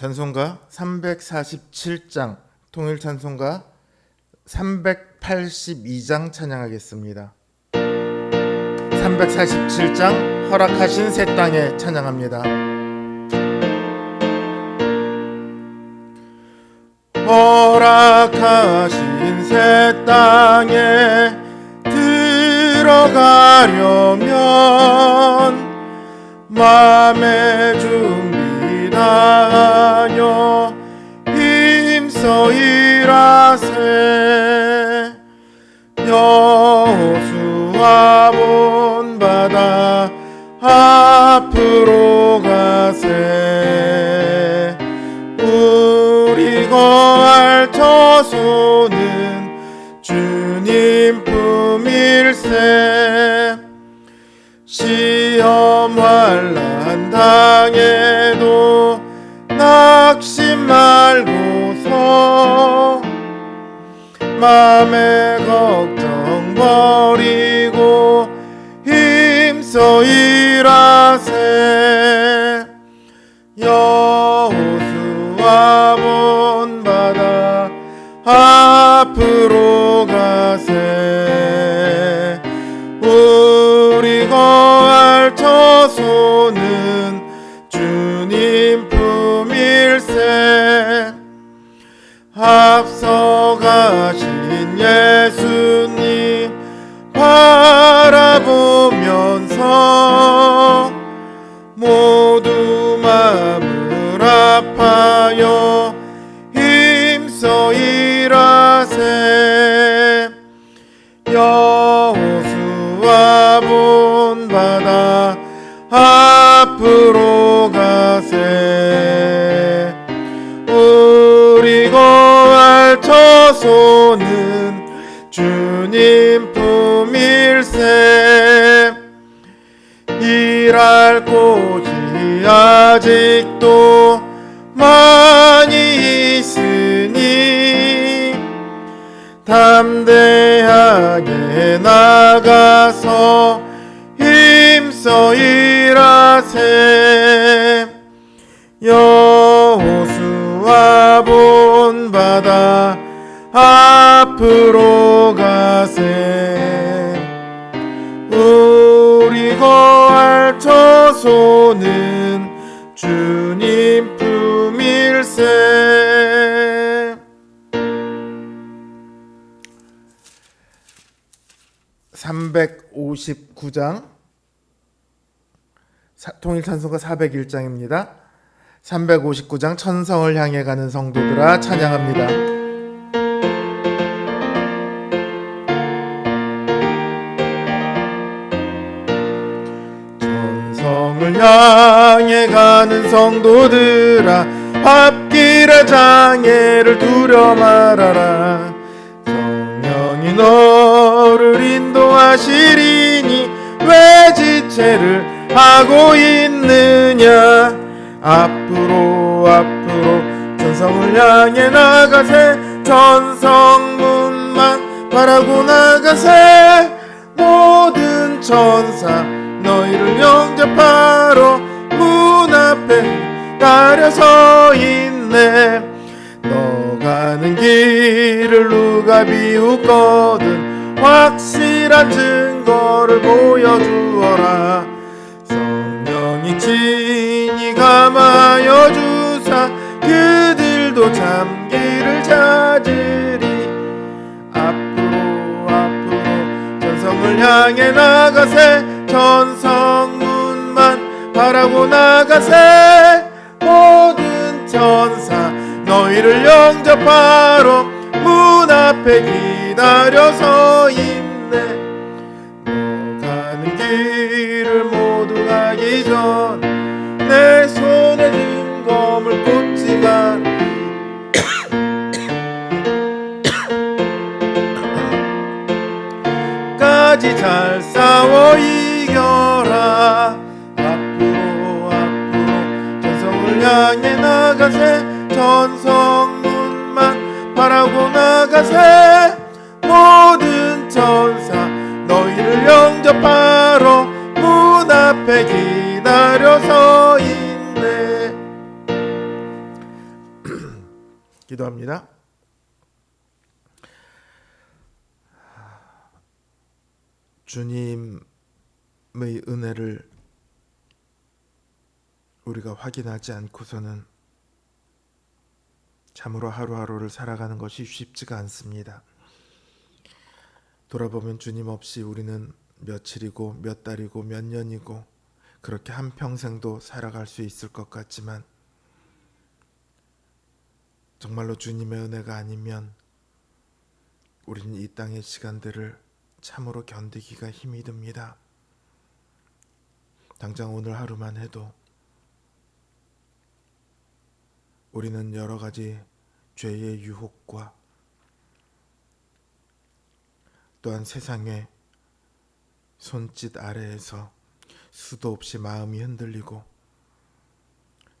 찬송가 347장, 통일찬송가 382장 찬양하겠습니다. 347장 허락하신 새 땅에 찬양합니다. 허락하신 새 땅에 들어가려면 맘의 준비 다하여 힘써 일하세. 여호수아 본바다 앞으로 가세. 우리 거할 처소는 주님 품일세. 시험 환난 당해도 낙심 말고서 맘의 걱정 버리고 힘써 일하세. 여호수아 본바다 앞으로 가세. 우리 거할 처소는 주님 품일세. 앞서가신 예수님 바라보면서 모두 마음을 아파여 힘써 일하세. 여호수아 본바다 앞으로 가세. 우리 거할 처소는 주님 품일세. 일할 곳이 아직도 많이 있으니 담대하게 나가서 힘써 일하세. 여호수아 본바다 앞으로 가세. 우리 거할 처소는 주님 품일세. 359장 통일찬송가 401장입니다. 359장 천성을 향해 가는 성도들아 찬양합니다. 천성을 향해 가는 성도들아 앞길의 장애를 두려 말아라. 성령이 너를 인도하시리니 왜 지체를 하고 있느냐. 앞으로 천성을 향해 나가세. 천성문만 바라고 나가세. 모든 천사 너희를 영접하러 문 앞에 기다려 서 있네. 너 가는 길을 누가 비웃거든 확실한 증거를 보여주어라. 성령이 친히 감하여 주사 그들도 참기를 찾으리. 앞으로 천성을 향해 나가세. 천성문만 바라고 나가세. 모든 천사 너희를 영접하러 문 앞에 기다려 서 있네. 너 가는 길을 모두 가기 전 내 손에 증거물 꽂지만 까지 잘 싸워 이겨라. 앞으로 천성을 향해 나가세. 천성문만 바라고 나가세. 모든 천사 너희를 영접하러 문 앞에 기다려 서 있네. 기도합니다. 주님의 은혜를 우리가 확인하지 않고서는 참으로 하루하루를 살아가는 것이 쉽지가 않습니다. 돌아보면 주님 없이 우리는 며칠이고 몇 달이고 몇 년이고 그렇게 한평생도 살아갈 수 있을 것 같지만 정말로 주님의 은혜가 아니면 우리는 이 땅의 시간들을 참으로 견디기가 힘이 듭니다. 당장 오늘 하루만 해도 우리는 여러 가지 죄의 유혹과 또한 세상의 손짓 아래에서 수도 없이 마음이 흔들리고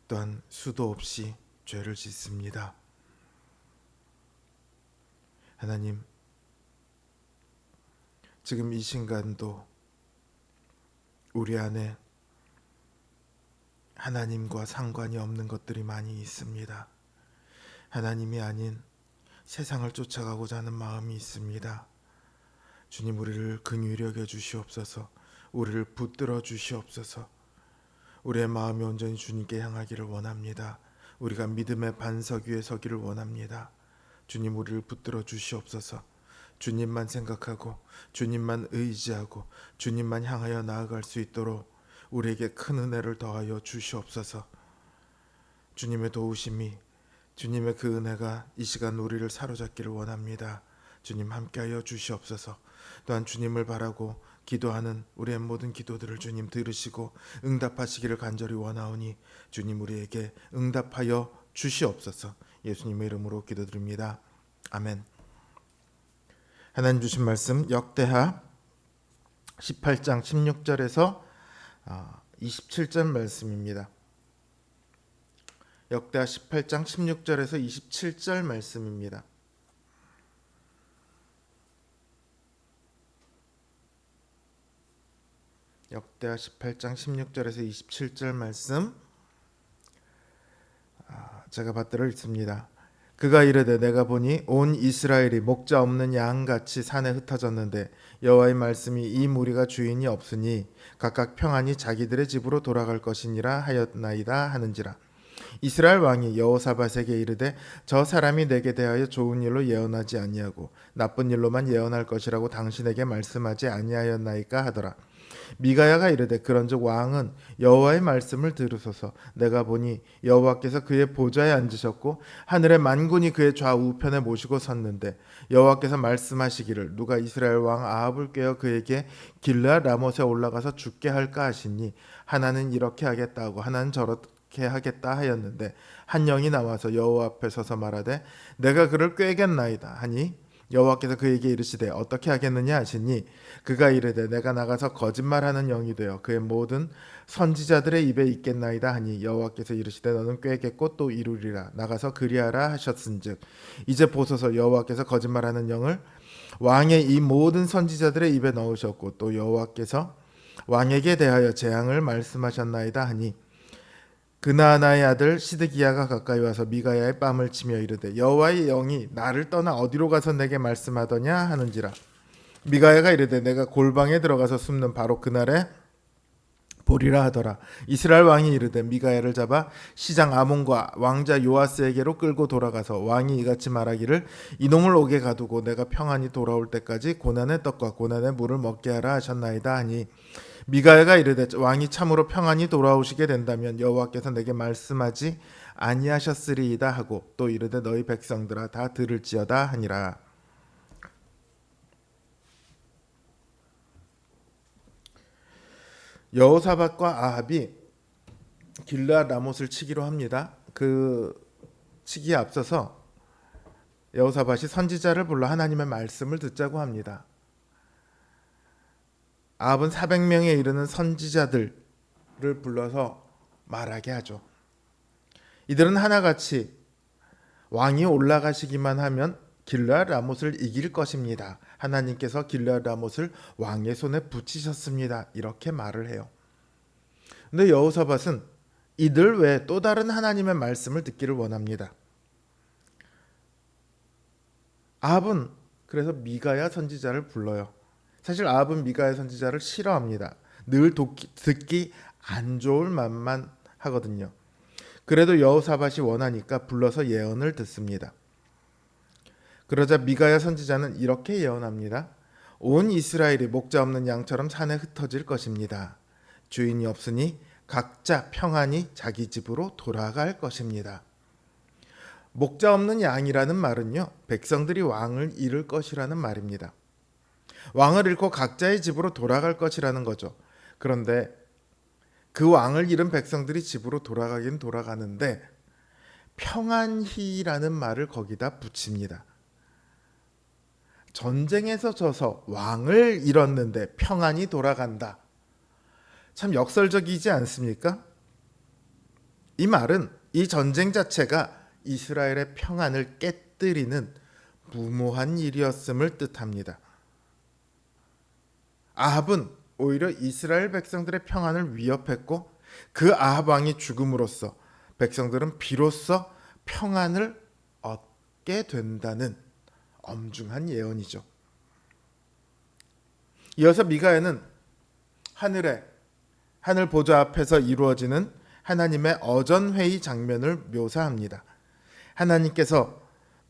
또한 수도 없이 죄를 짓습니다. 하나님, 지금 이 순간도 우리 안에 하나님과 상관이 없는 것들이 많이 있습니다. 하나님이 아닌 세상을 쫓아가고자 하는 마음이 있습니다. 주님, 우리를 긍휼히 여겨 주시옵소서. 우리를 붙들어 주시옵소서. 우리의 마음이 온전히 주님께 향하기를 원합니다. 우리가 믿음의 반석 위에 서기를 원합니다. 주님, 우리를 붙들어 주시옵소서. 주님만 생각하고 주님만 의지하고 주님만 향하여 나아갈 수 있도록 우리에게 큰 은혜를 더하여 주시옵소서. 주님의 도우심이, 주님의 그 은혜가 이 시간 우리를 사로잡기를 원합니다. 주님, 함께하여 주시옵소서. 또한 주님을 바라고 기도하는 우리의 모든 기도들을 주님 들으시고 응답하시기를 간절히 원하오니 주님, 우리에게 응답하여 주시옵소서. 예수님의 이름으로 기도드립니다. 아멘. 하나님 주신 말씀 역대하 18장 16절에서 27절 말씀입니다. 역대하 18장 16절에서 27절 말씀입니다. 역대하 18장 16절에서 27절 말씀 제가 받들어 읽습니다. 그가 이르되 내가 보니 온 이스라엘이 목자 없는 양같이 산에 흩어졌는데 여호와의 말씀이 이 무리가 주인이 없으니 각각 평안히 자기들의 집으로 돌아갈 것이니라 하였나이다 하는지라. 이스라엘 왕이 여호사밧에게 이르되 저 사람이 내게 대하여 좋은 일로 예언하지 아니하고 나쁜 일로만 예언할 것이라고 당신에게 말씀하지 아니하였나이까 하더라. 미가야가 이르되 그런즉 왕은 여호와의 말씀을 들으소서. 내가 보니 여호와께서 그의 보좌에 앉으셨고 하늘의 만군이 그의 좌우편에 모시고 섰는데 여호와께서 말씀하시기를 누가 이스라엘 왕 아합을 꾀어 그에게 길르앗 라못에 올라가서 죽게 할까 하시니 하나는 이렇게 하겠다 하고 하나는 저렇게 하겠다 하였는데 한 영이 나와서 여호와 앞에 서서 말하되 내가 그를 꾀겠나이다 하니 여호와께서 그에게 이르시되 어떻게 하겠느냐 하시니 그가 이르되 내가 나가서 거짓말하는 영이 되어 그의 모든 선지자들의 입에 있겠나이다 하니 여호와께서 이르시되 너는 꾀겠고 또 이루리라. 나가서 그리하라 하셨은즉 이제 보소서 여호와께서 거짓말하는 영을 왕의 이 모든 선지자들의 입에 넣으셨고 또 여호와께서 왕에게 대하여 재앙을 말씀하셨나이다 하니 그나아나의 아들 시드기야가 가까이 와서 미가야의 뺨을 치며 이르되 여호와의 영이 나를 떠나 어디로 가서 내게 말씀하더냐 하는지라. 미가야가 이르되 내가 골방에 들어가서 숨는 바로 그날에 보리라 하더라. 이스라엘 왕이 이르되 미가야를 잡아 시장 아몬과 왕자 요아스에게로 끌고 돌아가서 왕이 이같이 말하기를 이놈을 옥에 가두고 내가 평안히 돌아올 때까지 고난의 떡과 고난의 물을 먹게 하라 하셨나이다 하니 미가야가 이르되 왕이 참으로 평안히 돌아오시게 된다면 여호와께서 내게 말씀하지 아니하셨으리이다 하고 또 이르되 너희 백성들아 다 들을지어다 하니라. 여호사밧과 아합이 길르앗 라못을 치기로 합니다. 그 치기에 앞서서 여호사밧이 선지자를 불러 하나님의 말씀을 듣자고 합니다. 아합은 400명에 이르는 선지자들을 불러서 말하게 하죠. 이들은 하나같이 왕이 올라가시기만 하면 길르앗 라못을 이길 것입니다. 하나님께서 길르앗 라못을 왕의 손에 붙이셨습니다. 이렇게 말을 해요. 근데 여호사밧은 이들 외에 또 다른 하나님의 말씀을 듣기를 원합니다. 아합은 그래서 미가야 선지자를 불러요. 사실 아합은 미가야 선지자를 싫어합니다. 늘 듣기 안 좋을 말만 하거든요. 그래도 여호사밧이 원하니까 불러서 예언을 듣습니다. 그러자 미가야 선지자는 이렇게 예언합니다. 온 이스라엘이 목자 없는 양처럼 산에 흩어질 것입니다. 주인이 없으니 각자 평안히 자기 집으로 돌아갈 것입니다. 목자 없는 양이라는 말은요, 백성들이 왕을 잃을 것이라는 말입니다. 왕을 잃고 각자의 집으로 돌아갈 것이라는 거죠. 그런데 그 왕을 잃은 백성들이 집으로 돌아가긴 돌아가는데 평안히라는 말을 거기다 붙입니다. 전쟁에서 져서 왕을 잃었는데 평안히 돌아간다. 참 역설적이지 않습니까? 이 말은 이 전쟁 자체가 이스라엘의 평안을 깨뜨리는 무모한 일이었음을 뜻합니다. 아합은 오히려 이스라엘 백성들의 평안을 위협했고 그 아합 왕이 죽음으로써 백성들은 비로소 평안을 얻게 된다는 엄중한 예언이죠. 이어서 미가야는 하늘 보좌 앞에서 이루어지는 하나님의 어전회의 장면을 묘사합니다. 하나님께서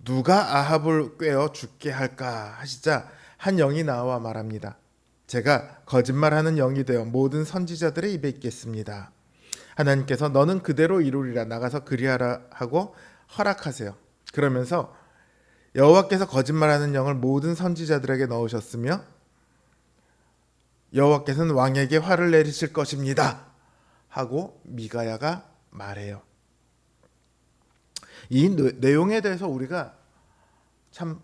누가 아합을 꾀어 죽게 할까 하시자 한 영이 나와 말합니다. 제가 거짓말하는 영이 되어 모든 선지자들의 입에 있겠습니다. 하나님께서 너는 그대로 이루리라 나가서 그리하라 하고 허락하세요. 그러면서 여호와께서 거짓말하는 영을 모든 선지자들에게 넣으셨으며 여호와께서는 왕에게 화를 내리실 것입니다 하고 미가야가 말해요. 이 내용에 대해서 우리가 참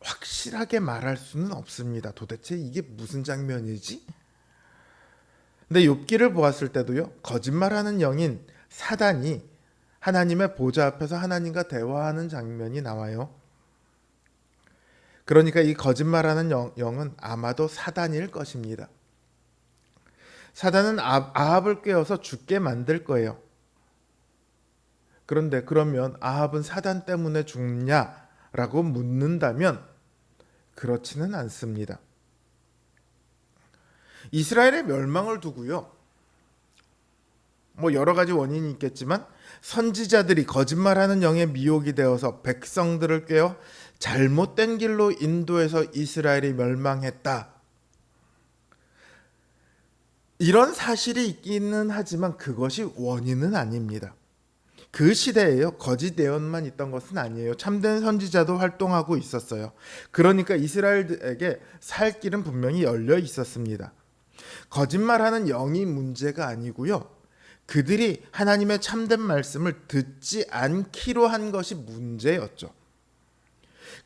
확실하게 말할 수는 없습니다. 도대체 이게 무슨 장면이지? 근데 욥기를 보았을 때도요, 거짓말하는 영인 사단이 하나님의 보좌 앞에서 하나님과 대화하는 장면이 나와요. 그러니까 이 거짓말하는 영은 아마도 사단일 것입니다. 사단은 아합을 꾀어서 죽게 만들 거예요. 그런데 그러면 아합은 사단 때문에 죽냐라고 묻는다면 그렇지는 않습니다. 이스라엘의 멸망을 두고요, 여러 가지 원인이 있겠지만 선지자들이 거짓말하는 영에 미혹이 되어서 백성들을 꾀어 잘못된 길로 인도해서 이스라엘이 멸망했다. 이런 사실이 있기는 하지만 그것이 원인은 아닙니다. 그 시대에요, 거짓 예언만 있던 것은 아니에요. 참된 선지자도 활동하고 있었어요. 그러니까 이스라엘에게 살 길은 분명히 열려 있었습니다. 거짓말하는 영이 문제가 아니고요, 그들이 하나님의 참된 말씀을 듣지 않기로 한 것이 문제였죠.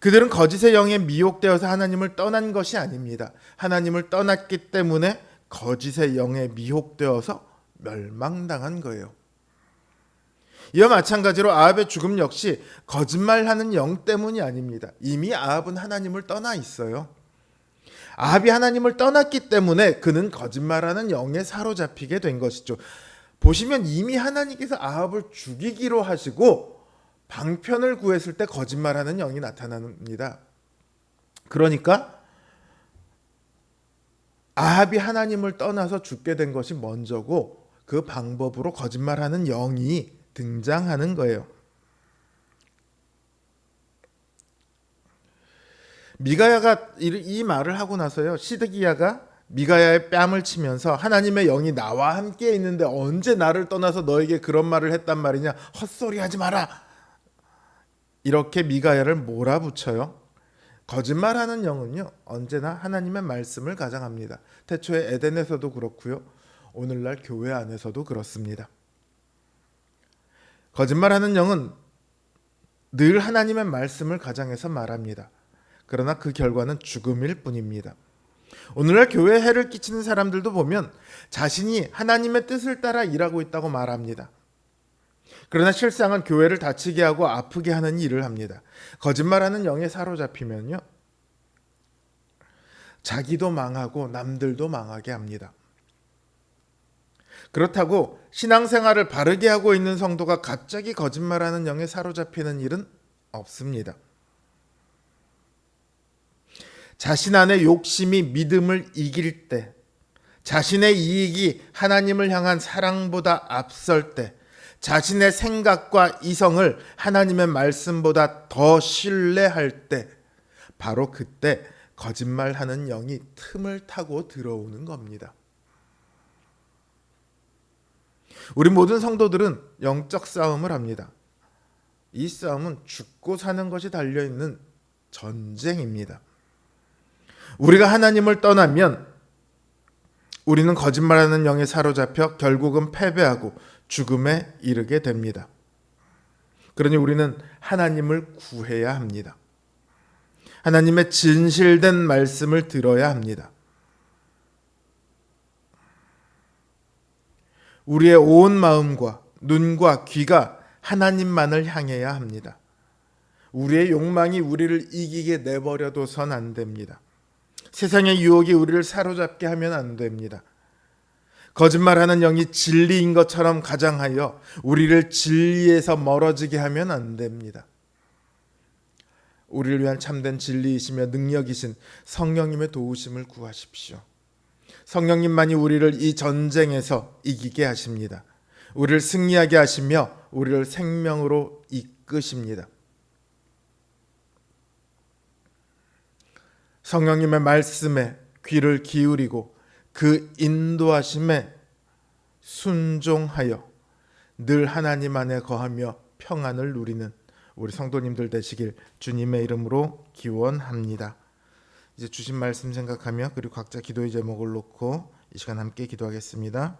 그들은 거짓의 영에 미혹되어서 하나님을 떠난 것이 아닙니다. 하나님을 떠났기 때문에 거짓의 영에 미혹되어서 멸망당한 거예요. 이와 마찬가지로 아합의 죽음 역시 거짓말하는 영 때문이 아닙니다. 이미 아합은 하나님을 떠나 있어요. 아합이 하나님을 떠났기 때문에 그는 거짓말하는 영에 사로잡히게 된 것이죠. 보시면 이미 하나님께서 아합을 죽이기로 하시고 방편을 구했을 때 거짓말하는 영이 나타납니다. 그러니까 아합이 하나님을 떠나서 죽게 된 것이 먼저고 그 방법으로 거짓말하는 영이 등장하는 거예요. 미가야가 이 말을 하고 나서요, 시드기야가 미가야의 뺨을 치면서 하나님의 영이 나와 함께 있는데 언제 나를 떠나서 너에게 그런 말을 했단 말이냐, 헛소리하지 마라, 이렇게 미가야를 몰아붙여요. 거짓말하는 영은요, 언제나 하나님의 말씀을 가장합니다. 태초에 에덴에서도 그렇고요, 오늘날 교회 안에서도 그렇습니다. 거짓말하는 영은 늘 하나님의 말씀을 가장해서 말합니다. 그러나 그 결과는 죽음일 뿐입니다. 오늘날 교회에 해를 끼치는 사람들도 보면 자신이 하나님의 뜻을 따라 일하고 있다고 말합니다. 그러나 실상은 교회를 다치게 하고 아프게 하는 일을 합니다. 거짓말하는 영에 사로잡히면요, 자기도 망하고 남들도 망하게 합니다. 그렇다고 신앙생활을 바르게 하고 있는 성도가 갑자기 거짓말하는 영에 사로잡히는 일은 없습니다. 자신 안의 욕심이 믿음을 이길 때, 자신의 이익이 하나님을 향한 사랑보다 앞설 때, 자신의 생각과 이성을 하나님의 말씀보다 더 신뢰할 때, 바로 그때 거짓말하는 영이 틈을 타고 들어오는 겁니다. 우리 모든 성도들은 영적 싸움을 합니다. 이 싸움은 죽고 사는 것이 달려있는 전쟁입니다. 우리가 하나님을 떠나면 우리는 거짓말하는 영에 사로잡혀 결국은 패배하고 죽음에 이르게 됩니다. 그러니 우리는 하나님을 구해야 합니다. 하나님의 진실된 말씀을 들어야 합니다. 우리의 온 마음과 눈과 귀가 하나님만을 향해야 합니다. 우리의 욕망이 우리를 이기게 내버려둬선 안 됩니다. 세상의 유혹이 우리를 사로잡게 하면 안 됩니다. 거짓말하는 영이 진리인 것처럼 가장하여 우리를 진리에서 멀어지게 하면 안 됩니다. 우리를 위한 참된 진리이시며 능력이신 성령님의 도우심을 구하십시오. 성령님만이 우리를 이 전쟁에서 이기게 하십니다. 우리를 승리하게 하시며 우리를 생명으로 이끄십니다. 성령님의 말씀에 귀를 기울이고 그 인도하심에 순종하여 늘 하나님 안에 거하며 평안을 누리는 우리 성도님들 되시길 주님의 이름으로 기원합니다. 이제 주신 말씀 생각하며 그리고 각자 기도의 제목을 놓고 이 시간 함께 기도하겠습니다.